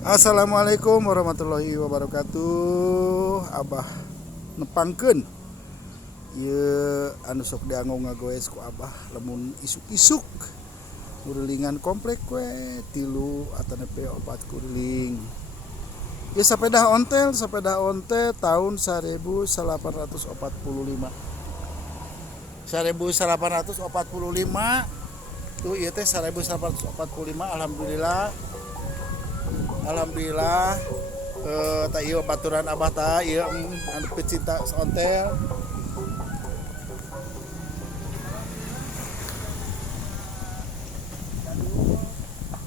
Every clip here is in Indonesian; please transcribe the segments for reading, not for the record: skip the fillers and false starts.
Assalamualaikum warahmatullahi wabarakatuh. Abah nepangkeun ieu anu sok dianggo ngagoes ku Abah lamun isuk-isuk kurilingan komplek we 3 atau nepi 4 kuriling. Ya sepeda ontel tahun 1845. 1845 tuh ieu teh 1845 alhamdulillah tak ieu baturan Abah tah ieu anu pecinta ontel.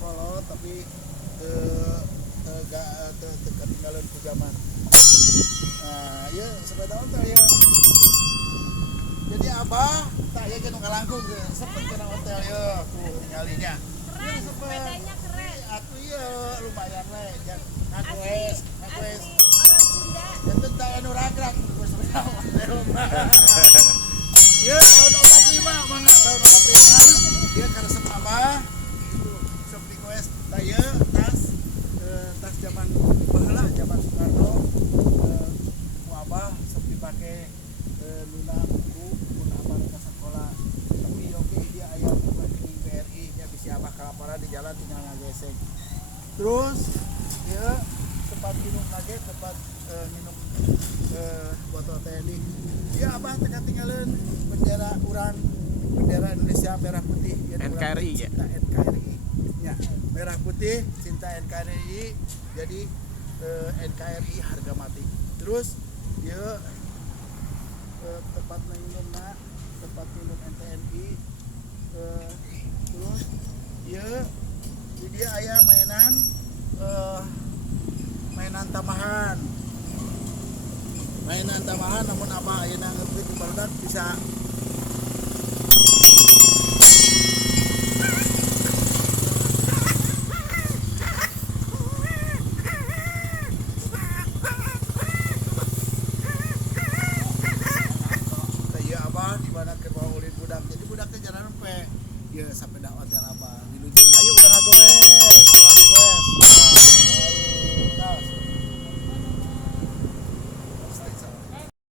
Kolot tapi ketinggalan ku zaman. Nah, ieu sepeda ontel ya. Jadi Abah tak ieu nu ngalangkung sepet kana ontel ieu tuh tinggalinya. Keren, sepedanya keren. Atuh ieu lumayan we. Ngagoes. Asli orang Sunda. Itu tak anu ragrak ku sepeda ontel. Ieu tahun 45 mangga tahun 45. Ieu karesep Abah. Sok digoes tah ieu tas zaman baheula zaman Soekarno. Ku Abah sok dipake luna buku mun Abah ka sekolah. Tapi oke dia aya bukan di BRI nya bisa Abah kalaparan di jalan tinggal ngagesek. Terus ieu tempat minum lagi tempat minum botol teh ini. Ieu Abah teh katinggalin bendera urang bendera Indonesia merah putih NKRI ya. NKRI nya merah putih cinta NKRI jadi NKRI harga mati. Terus ieu tempat minum NTNI terus ieu di dia aya mainan tamahan namun Abah ayeuna ngerti di barudak bisa jadi budaknya jalan sampai ya sepeda hotel Abah dilunjung ayo udah ngagoes